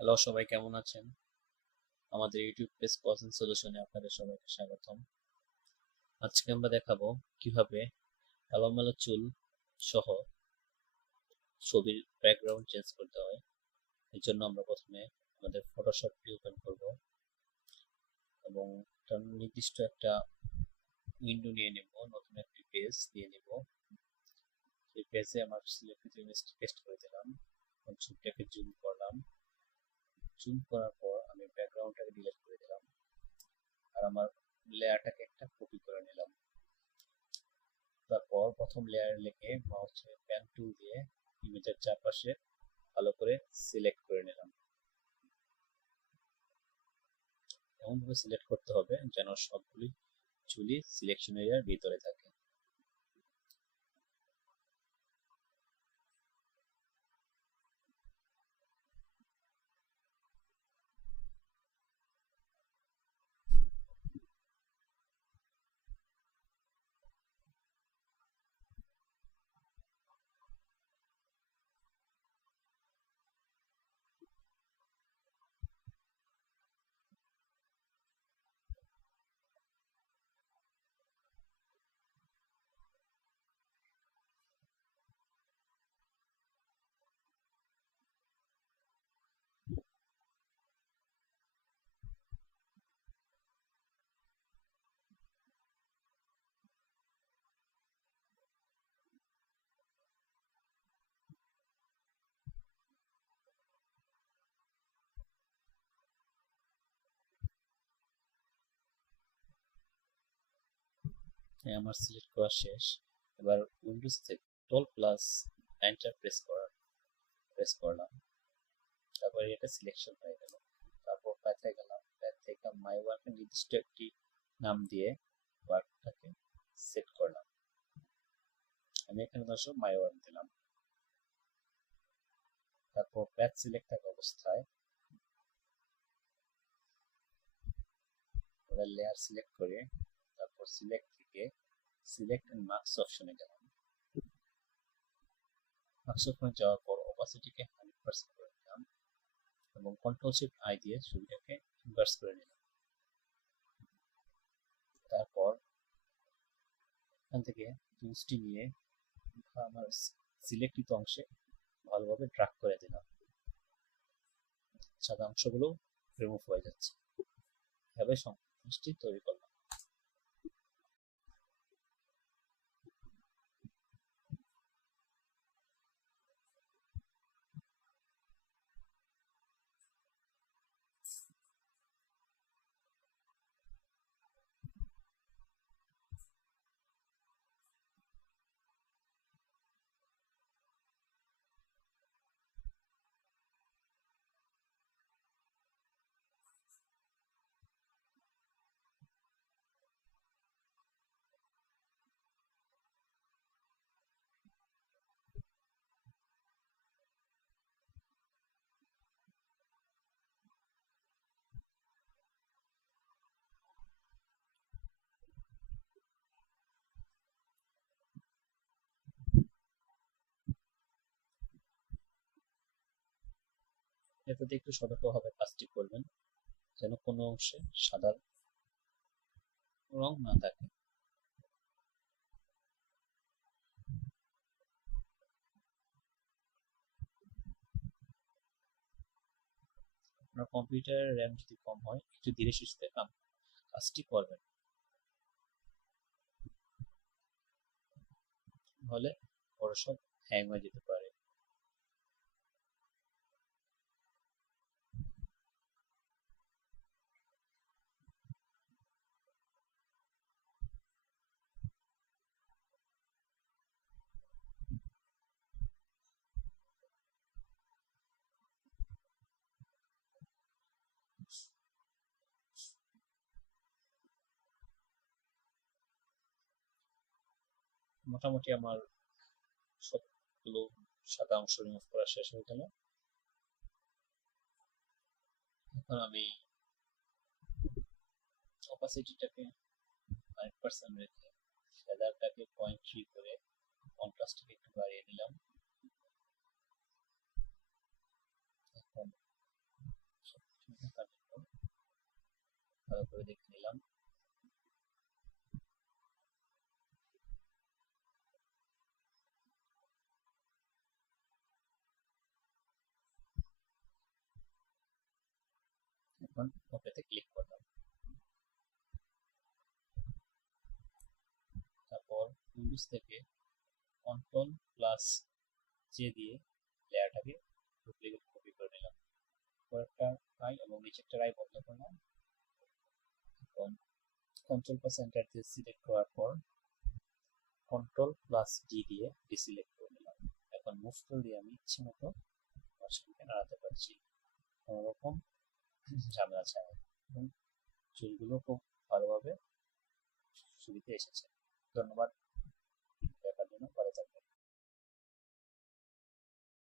Hello, সবাই কেমন আছেন? আমাদের ইউটিউব পেজ কজ সলিউশনে আপনাদের সবাইকে স্বাগতম। আজকে আমরা দেখাবো কিভাবে এলোমেলো চুল সহ ছবির ব্যাকগ্রাউন্ড চেঞ্জ করতে হয়। এর জন্য আমরা প্রথমে আমাদের ফটোশপটি ওপেন করব এবং একটা নির্দিষ্ট একটা উইন্ডো নিয়ে নেব, নতুন একটি পেজ দিয়ে নেব। এই পেজে আমার সিলেক্টেড ইমেজটি পেস্ট করে দিলাম, ছবিটাকে জুম করলাম। জুম করার পর আমি ব্যাকগ্রাউন্ডটাকে ডিলিট করে দিলাম আর আমার লেয়ারটাকে একটা কপি করে নিলাম। তারপর প্রথম লেয়ার লিখে মাউসের প্যান টুল দিয়ে ইমেজের চারপাশে ভালো করে সিলেক্ট করে নিলাম। এমনভাবে সিলেক্ট করতে হবে যেন সবগুলি চুলই সিলেকশন এরিয়ার ভিতরে থাকে। আমার সিলেক্ট করা শেষ। এবার উইন্ডোজ থেকে কন্ট্রোল প্লাস এন্টার প্রেস করলাম। তারপরে এটা সিলেকশন হয়ে গেল। তারপর প্যাথে গেলাম, প্যাথ থেকে মাই ওয়ার্কের নির্দিষ্ট একটি নাম দিয়ে ওয়ার্কটাকে সেট করলাম। আমি এখানে দর্শক মাই ওয়ার্ক দিলাম। তারপর প্যাথ সিলেক্ট থাকা অবস্থায় লেয়ার সিলেক্ট করে তারপর সিলেক্ট থেকে সিলেক্ট এন্ড মার্কস অপশনে গেলাম। মার্কস অপশনে যাওয়ার পর অপাসিটিকে 100% করে দিলাম এবং কন্ট্রোল শিফট আই দিয়ে ছবিটাকে ইনভার্স করে নিলাম। তারপর এখান থেকে টুলসটি নিয়ে আমার সিলেক্টিত অংশে ভালোভাবে ড্রাগ করে দিলাম। সাদা অংশগুলো রিমুভ হয়ে যাচ্ছে। এভাবে জিনিসটি তৈরি করলাম। এটাতে একটু সতর্কভাবে কাজটি করবেন যেন কোনো অংশে সাদা রং না থাকে। আপনার কম্পিউটারের র্যাম যদি কম হয় একটু ধীরে সুস্থে কাজটি করবেন, হলে ফটোশপ হ্যাং হয়ে যেতে পারে। মোটামুটি আমার সবগুলো সাদা অংশ রিমুভ করা শেষ হয়ে গেল। এখন আমি অপাসিটিটাকে 100% রেখে ফেদারটাকে 0.3 করে কন্ট্রাস্টটাকে একটু বাড়িয়ে দিলাম। এখন ভালো করে দেখে নিলাম। এখন ওকেতে ক্লিক করলাম। তারপর উইন্ডোজ থেকে কন্ট্রোল প্লাস জে দিয়ে লেয়ারটাকে ডুপ্লিকেট কপি করে নিলাম। একটা আই এবং নিচেরটা আই বন্ধ করলাম। এখন কন্ট্রোল প্লাস এন্টার দিয়ে সিলেক্ট করার পর কন্ট্রোল প্লাস ডি দিয়ে ডিসিলেক্ট করে নিলাম। এখন মুভ টুল দিয়ে আমি ইচ্ছে মতো মাঝখানকে নাড়াতে পারছি, কোনো রকম ঝামেলা ছাড়া, এবং চুলগুলো খুব ভালোভাবে সুবিধে এসেছে। ধন্যবাদ।